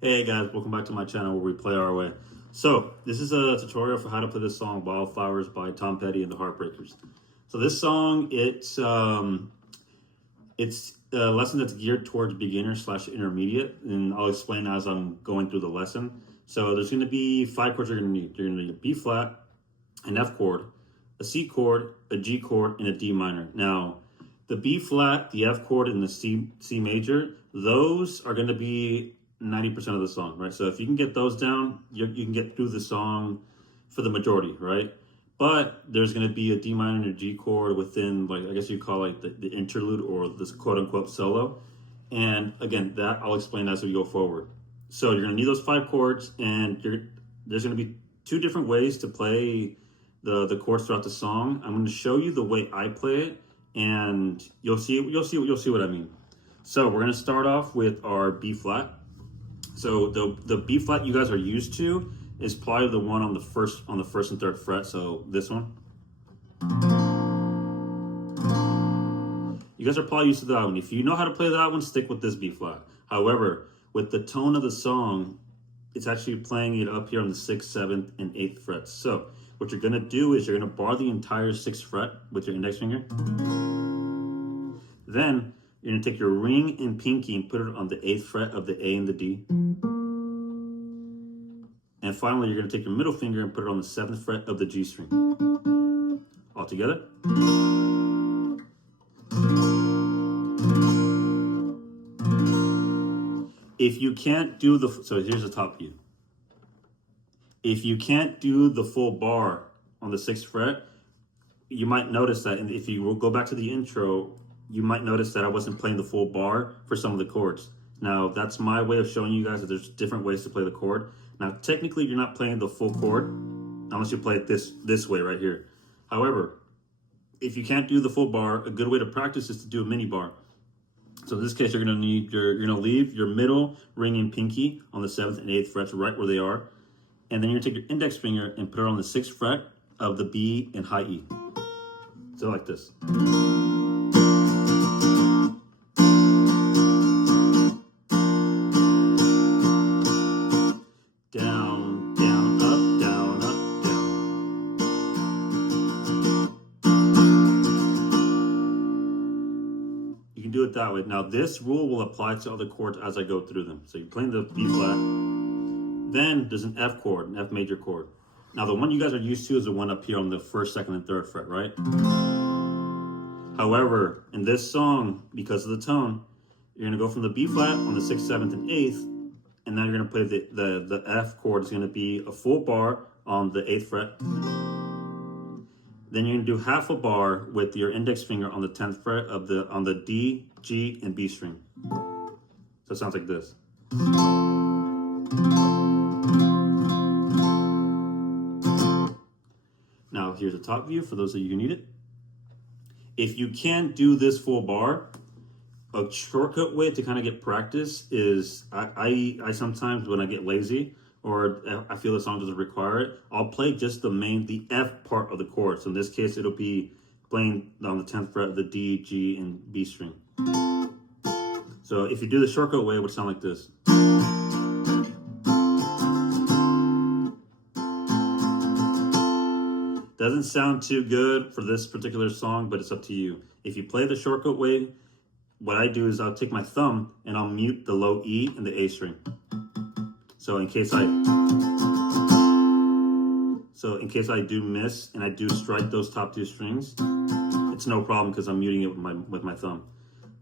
Hey guys, welcome back to my channel where we play our way. So this is a tutorial for how to play this song "Wildflowers" by Tom Petty and the Heartbreakers. So this song, it's a lesson that's geared towards beginner/intermediate, and I'll explain as I'm going through the lesson. So there's going to be 5 chords you're going to need. You're going to need a B flat, an F chord, a C chord, a G chord, and a D minor. Now, the B flat, the F chord, and the C major, those are going to be 90% of the song, right? So if you can get those down, you can get through the song for the majority, right? But there's going to be a D minor and a G chord within, like, I guess you call it the interlude or this quote unquote solo. And again, that I'll explain as we go forward. So you're going to need those 5 chords, and there's going to be 2 different ways to play the chords throughout the song. I'm going to show you the way I play it, and you'll see what I mean. So we're going to start off with our B flat. So the B flat you guys are used to is probably the one on the first and 3rd fret. So this one. You guys are probably used to that one. If you know how to play that one, stick with this B flat. However, with the tone of the song, it's actually playing it up here on the 6th, 7th, and 8th frets. So what you're gonna do is you're gonna bar the entire 6th fret with your index finger. Then you're gonna take your ring and pinky and put it on the 8th fret of the A and the D. And finally, you're gonna take your middle finger and put it on the 7th fret of the G string. All together. If you can't do so here's the top view. If you can't do the full bar on the 6th fret, you might notice that, and if you will go back to the intro, you might notice that I wasn't playing the full bar for some of the chords. Now, that's my way of showing you guys that there's different ways to play the chord. Now, technically, you're not playing the full chord unless you play it this way right here. However, if you can't do the full bar, a good way to practice is to do a mini bar. So in this case, you're gonna leave your middle ring and pinky on the 7th and 8th frets right where they are. And then you're gonna take your index finger and put it on the 6th fret of the B and high E. So like this. Down, down, up, down, up, down. You can do it that way. Now this rule will apply to other chords as I go through them. So you're playing the B flat. Then there's an F chord, an F major chord. Now the one you guys are used to is the one up here on the 1st, 2nd, and 3rd fret, right? However, in this song, because of the tone, you're gonna go from the B flat on the 6th, 7th, and 8th, and now you're gonna play the F chord is gonna be a full bar on the 8th fret. Then you're gonna do half a bar with your index finger on the 10th fret on the D, G, and B string. So it sounds like this. Now here's a top view for those of you who need it. If you can't do this full bar, a shortcut way to kind of get practice is I sometimes, when I get lazy or I feel the song doesn't require it, I'll play just the F part of the chord. So in this case, it'll be playing on the 10th fret of the D, G, and B string. So if you do the shortcut way, it would sound like this. Doesn't sound too good for this particular song, but it's up to you. If you play the shortcut way, what I do is I'll take my thumb and I'll mute the low E and the A string. So in case I do miss and I do strike those top 2 strings, it's no problem because I'm muting it with my thumb.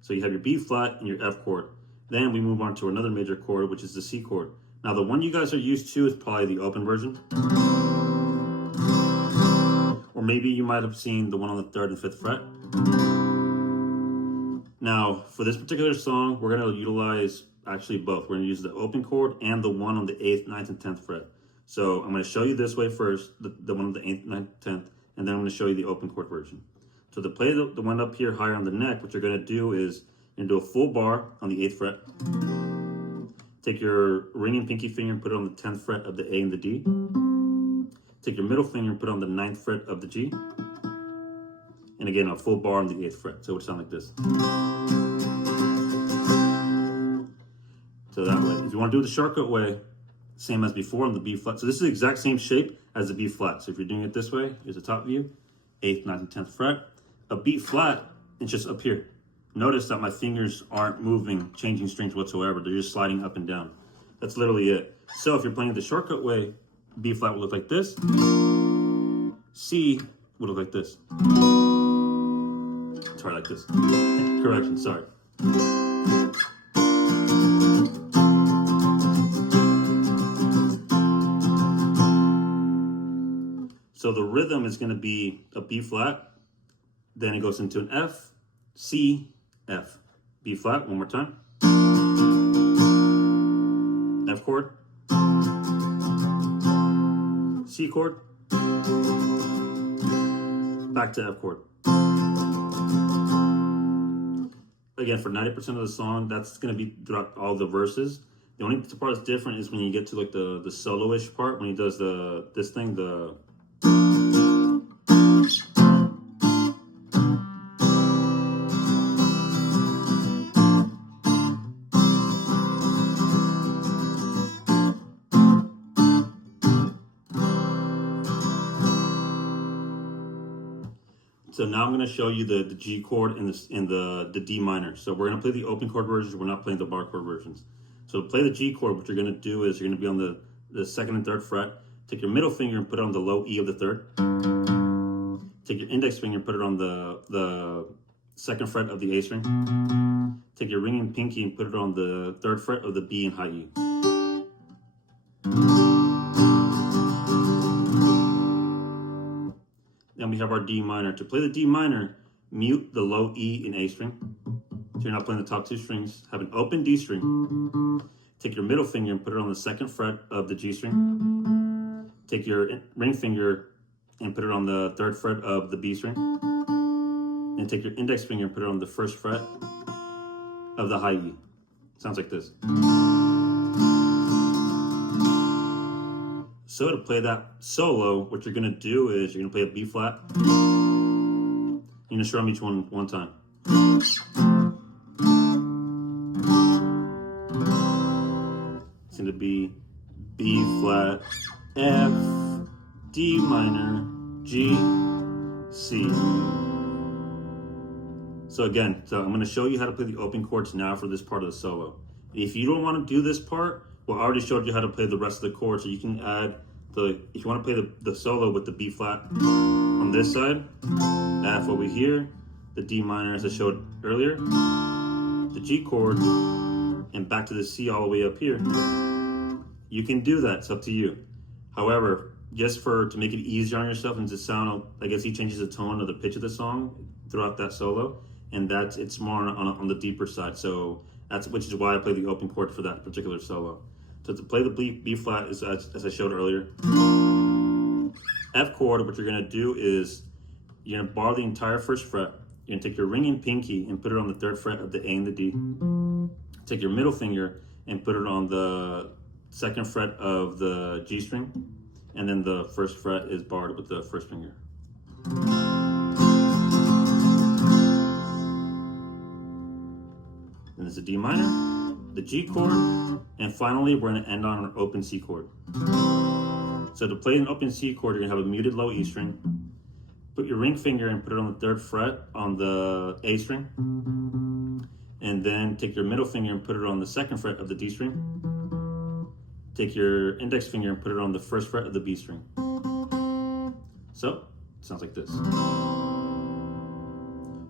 So you have your B flat and your F chord. Then we move on to another major chord, which is the C chord. Now the one you guys are used to is probably the open version. Or maybe you might have seen the one on the 3rd and 5th fret. Now, for this particular song, we're going to utilize actually both. We're going to use the open chord and the one on the 8th, 9th, and 10th fret. So I'm going to show you this way first, the one on the 8th, 9th, 10th, and then I'm going to show you the open chord version. So to play the one up here higher on the neck, what you're going to do is you're going to do a full bar on the 8th fret. Take your ring and pinky finger and put it on the 10th fret of the A and the D. Take your middle finger and put it on the 9th fret of the G. And again, a full bar on the 8th fret. So it would sound like this. So that way, you want to do it the shortcut way, same as before on the B flat. So this is the exact same shape as the B flat. So if you're doing it this way, here's the top view, 8th, 9th, and 10th fret. A B flat, it's just up here. Notice that my fingers aren't moving, changing strings whatsoever. They're just sliding up and down. That's literally it. So if you're playing the shortcut way, B flat would look like this. C would look like this. Sorry, like this. Correction, sorry. So the rhythm is going to be a B flat, then it goes into an F, C, F. B flat, one more time. F chord, C chord, back to F chord. Again, for 90% of the song, that's going to be throughout all the verses. The only part that's different is when you get to like the solo-ish part, when he does this thing, the So now I'm going to show you the G chord and the D minor. So we're going to play the open chord versions. We're not playing the bar chord versions. So to play the G chord, what you're going to do is you're going to be on the 2nd and 3rd fret. Take your middle finger and put it on the low E of the 3rd. Take your index finger and put it on the 2nd fret of the A string. Take your ring and pinky and put it on the 3rd fret of the B and high E. Then we have our D minor. To play the D minor, mute the low E in A string. So you're not playing the top 2 strings. Have an open D string. Take your middle finger and put it on the 2nd fret of the G string. Take your ring finger and put it on the 3rd fret of the B string. And take your index finger and put it on the 1st fret of the high E. Sounds like this. So to play that solo, what you're going to do is you're going to play a B flat. You're going to strum each one time. It's going to be B flat, F, D minor, G, C. So again, I'm going to show you how to play the open chords now for this part of the solo. If you don't want to do this part, well, I already showed you how to play the rest of the chords, so you can add if you want to play the solo with the B flat on this side, F over here, the D minor as I showed earlier, the G chord, and back to the C all the way up here. You can do that, it's up to you. However, just to make it easier on yourself and to sound, I guess he changes the tone or the pitch of the song throughout that solo, and it's more on the deeper side. So which is why I play the open chord for that particular solo. So to play the B flat, is as I showed earlier. F chord, what you're going to do is you're going to bar the entire 1st fret. You're going to take your ring and pinky and put it on the 3rd fret of the A and the D. Take your middle finger and put it on the 2nd fret of the G string. And then the 1st fret is barred with the 1st finger. Then there's the D minor, the G chord, and finally we're going to end on an open C chord. So to play an open C chord, you're going to have a muted low E string. Put your ring finger and put it on the 3rd fret on the A string. And then take your middle finger and put it on the 2nd fret of the D string. Take your index finger and put it on the 1st fret of the B string. So, it sounds like this.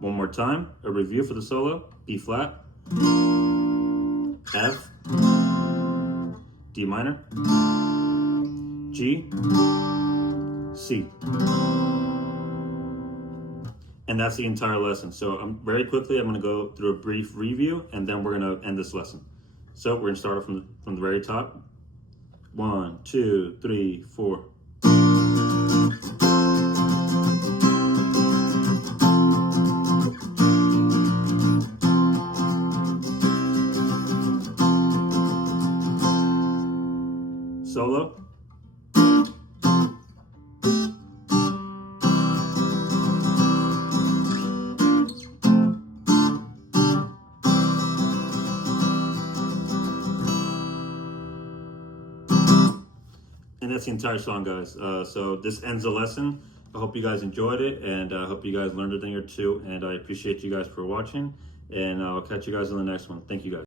One more time, a review for the solo. B flat, F, D minor, G, C. And that's the entire lesson. So very quickly, I'm going to go through a brief review, and then we're going to end this lesson. So we're going to start off from the very top. 1, 2, 3, 4. Solo. and that's the entire song, guys. So this ends the lesson. I hope you guys enjoyed it, and I hope you guys learned a thing or two, and I appreciate you guys for watching, and I'll catch you guys on the next one. Thank you, guys.